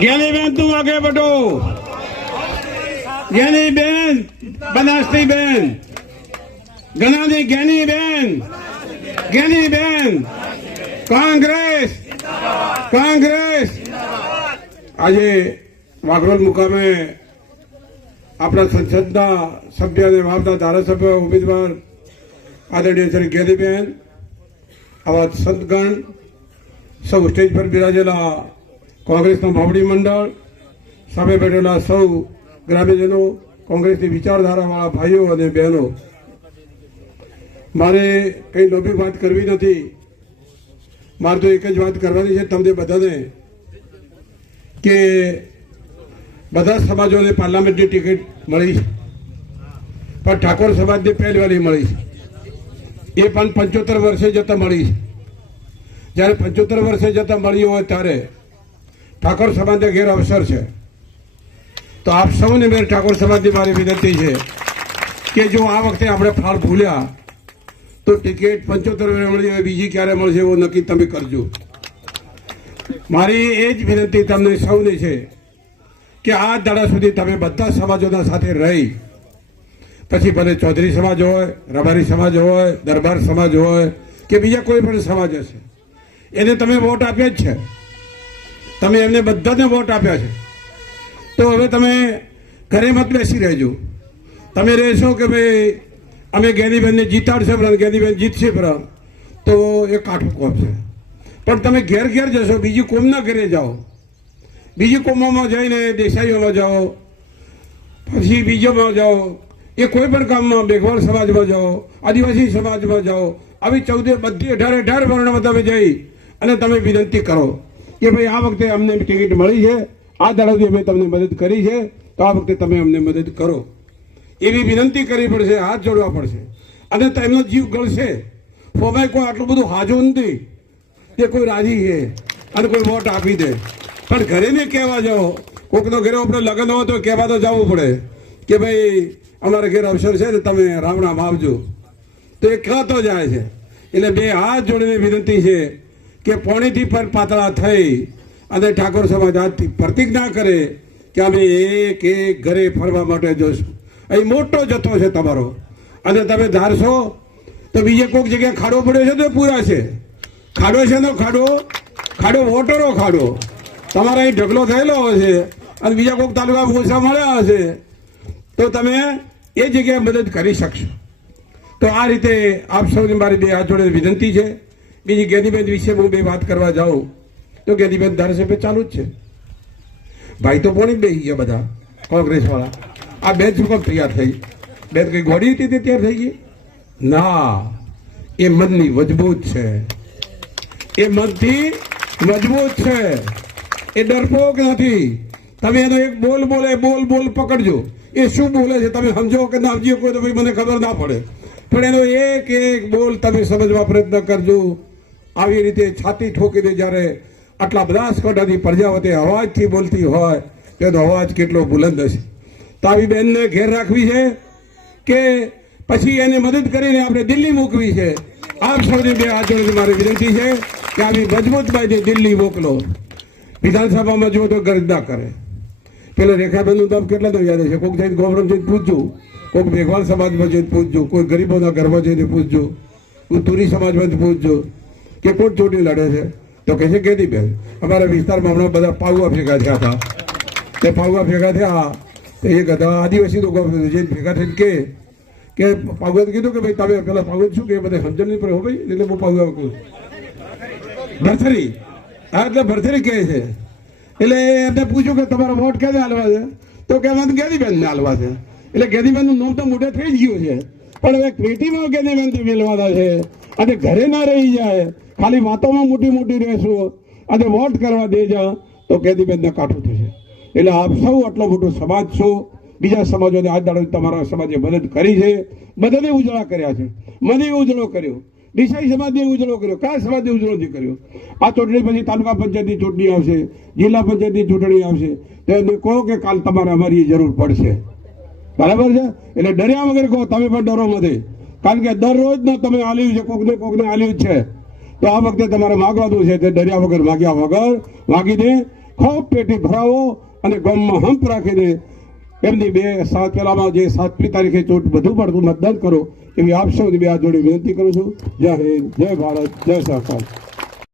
જ્ઞાનીબેન તું આગે બઢો. જ્ઞાનીબેન, બનાસતીબેન, ગણાની જ્ઞાનીબેન, જ્ઞાનીબેન, કોંગ્રેસ, કોંગ્રેસ. આજે વાઘરોલ મુકામે આપણા સંસદના સભ્ય અને વાવના ધારાસભ્ય ઉમેદવાર આદરણીય શ્રી જ્ઞાનીબેન, આવા સંતગણ, સૌ સ્ટેજ પર બિરાજેલા કોંગ્રેસના મોવડી મંડળ, સામે બેઠેલા સૌ ગ્રામ્યજનો, કોંગ્રેસની વિચારધારાવાળા ભાઈઓ અને બહેનો, મારે કંઈ લોભી વાત કરવી નથી. મારે તો એક જ વાત કરવાની છે તમને બધાને કે બધા સમાજોને પાર્લામેન્ટની ટિકિટ મળી છે, પણ ઠાકોર સમાજને પહેલી વાર મળી છે. એ પણ 75 વર્ષે જતા મળી છે. જ્યારે 75 વર્ષે જતા મળી હોય ત્યારે ઠાકોર સમાજને ઘેર અવસર છે. તો આપ સૌને મેં ઠાકોર સમાજની મારી વિનંતી છે કે જો આ વખતે આપણે ફાળ ભૂલ્યા તો ટિકિટ 75 વર્ષે મળી હોય, બીજી ક્યારે મળશે એવું નક્કી તમે કરજો. મારી એ જ વિનંતી તમને સૌને છે કે આ દાડા સુધી તમે બધા સમાજોના સાથે રહી, પછી ભલે ચૌધરી સમાજ હોય, રબારી સમાજ હોય, દરબાર સમાજ હોય કે બીજા કોઈ પણ સમાજ હશે, એને તમે વોટ આપ્યા જ છે. તમે એમને બધાને વોટ આપ્યા છે. તો હવે તમે ઘરે મત બેસી રહેજો. તમે રહેશો કે ભાઈ અમે જ્ઞાનીબેનને જીતાડશે, જ્ઞાનીબેન જીતશે તો એ કાઠું કોપશે. પણ તમે ઘેર ઘેર જશો, બીજી કોમના ઘરે જાઓ, બીજી કોમોમાં જઈને દેસાઈઓમાં જાઓ, પછી બીજોમાં જાઓ, એ કોઈ પણ કામમાં મેઘવાળ સમાજમાં જાઓ, આદિવાસી સમાજમાં જાઓ, આવી 14 બધી 18 વર્ણમાં તમે જઈ અને તમે વિનંતી કરો કે ભાઈ આ વખતે અમને ટિકિટ મળી છે, આ દાડાથી અમે તમને મદદ કરી છે, તો આ વખતે તમે અમને મદદ કરો. એવી વિનંતી કરવી પડશે, હાથ જોડવા પડશે. અને તેમનો જીવ ગળશે. ફોમાય કોઈ આટલું બધું હાજુ નથી કે કોઈ રાજી છે અને કોઈ વોટ આપી દે. પણ ઘરે ને કહેવા જાઓ, કોઈકનો ઘરે આપણે લગ્ન હોય તો કહેવા તો જવું પડે કે ભાઈ અમારા ઘેર અવસર છે ને તમે રામ રામ આવજો, તો એ કહેતો જાય છે. એટલે બે હાથ જોડીને વિનંતી છે કે પોણીથી પર પાતળા થઈ અને ઠાકોર સમાજ આજથી પ્રતિજ્ઞા કરે કે અમે એક એક ઘરે ફરવા માટે જોશું. અહીં મોટો જથ્થો છે તમારો, અને તમે ધારશો તો બીજે કોઈક જગ્યાએ ખાડો પડ્યો છે તો પૂરા છે. ખાડો છે ને ખાડો વોટરો ખાડો તમારા અહીં ઢગલો થયેલો હશે અને બીજા કોઈક તાલુકા ઓછા મળ્યા હશે તો તમે એ જગ્યાએ મદદ કરી શકશો. તો આ રીતે આપ સૌને મારી બે હાથ જોડે વિનંતી છે. બીજી જ્ઞાનીબેન વિશે હું બે વાત કરવા જાઉં તો જ્ઞાનીબેન ધારાસભ્ય ચાલુ જ છે. ભાઈ તો કોણી બેસી ગયા બધા કોંગ્રેસ વાળા. આ બેન શું કામ તૈયાર થઈ? બેન કઈ ગોળી હતી તે તૈયાર થઈ ગઈ? ના, એ મનની મજબૂત છે, એ મનથી મજબૂત છે, એ ડરપોક નથી. તમે એનો એક બોલ બોલે બોલ પકડજો, એ શું બોલે છે તમે સમજો કે ના સમજો કોઈ તો ભાઈ મને ખબર ના પડે, પણ એનો એક એક બોલ તમે સમજવા પ્રયત્ન કરજો. આવી રીતે છાતી ઠોકીને જ્યારે આટલા બનાસકાંઠાની પ્રજા વચ્ચે અવાજથી બોલતી હોય તેનો અવાજ કેટલો બુલંદ હશે. તો આવી બેનને ઘેર રાખવી છે કે પછી એને મદદ કરીને આપણે દિલ્હી મૂકવી છે? આપ સૌને બે હાથ જોડીને મારી વિનંતી છે કે આવી મજબૂત બાઈને દિલ્હી મોકલો. વિધાનસભામાં જુઓ તો ગરજ કરે. પેલા રેખાબેનનું નામ કેટલા તો યાદ છે? કોઈક જઈને ગોમડમ જઈને પૂછજો, કોઈક મેઘવાળ સમાજમાં જઈને પૂછજો, કોઈ ગરીબોના ઘરમાં જઈને પૂછજો, કોઈ તુરી સમાજમાં પૂછજો કે કોણ ચૂંટણી લડે છે તો કહે છે જ્ઞાનીબેન. અમારા વિસ્તારમાં હમણાં બધા પાઉવા ભેગા થયા હતા. તે પાઉવા ભેગા થયા તો એ બધા આદિવાસી લોકો જઈને ભેગા થઈને કે પાઉવાને કીધું કે ભાઈ તમે પેલા પાઉવા શું કે બધા સમજણ નહીં પડે હો ભાઈ, એટલે હું પાઉવા કહું ભરથરી. હા, એટલે ભરથરી કહે છે. એટલે એમને પૂછ્યું કે તમારો વોટ ક્યારે હાલવા છે? તો કે મને જ્ઞાનીબેનને હાલવા છે. એટલે જ્ઞાનીબેનનું નામ તો મોઢે થઈ જ ગયું છે, પણ હવે પેટીમાં જ્ઞાનીબેનથી મેળવાના છે અને ઘરે ના રહી જાય, ખાલી વાતોમાં મોટી રહેશું અને વોટ કરવા દે જા તો જ્ઞાનીબેનને કાઠું થશે. એટલે આપ સૌ આટલો મોટો સમાજ છો, બીજા સમાજોને આજ દાડો તમારા સમાજે મદદ કરી છે, બધાને ઉજળા કર્યા છે. મને ઉજળો કર્યો, દેસાઈ સમાજને ઉજળો કર્યો, કયા સમાજને ઉજળો નથી કર્યો? આ ચૂંટણી પછી તાલુકા પંચાયતની ચૂંટણી આવશે, જિલ્લા પંચાયતની ચૂંટણી આવશે, તો એમને કહો કે કાલ તમારે અમારી જરૂર પડશે. બરાબર છે? એટલે ડર્યા વગર કહો, તમે પણ ડરો નથી, કારણ કે દરરોજ ને તમે આલ્યું છે, કોકને આલ્યું છે. તો આ વખતે તમારે માગવાનું છે તે ડર્યા વગર માગ્યા વગર માગીને ખૂબ પેટી ભરાવો અને ગામમાં હંપ રાખીને એમની 2-7 પહેલામાં જે 7મી તારીખે ચૂંટ વધુ પડતું મતદાન કરો એવી આપ સૌની બે હાથ જોડી વિનંતી કરું છું. જય હિન્દ, જય ભારત, જય સહકાર.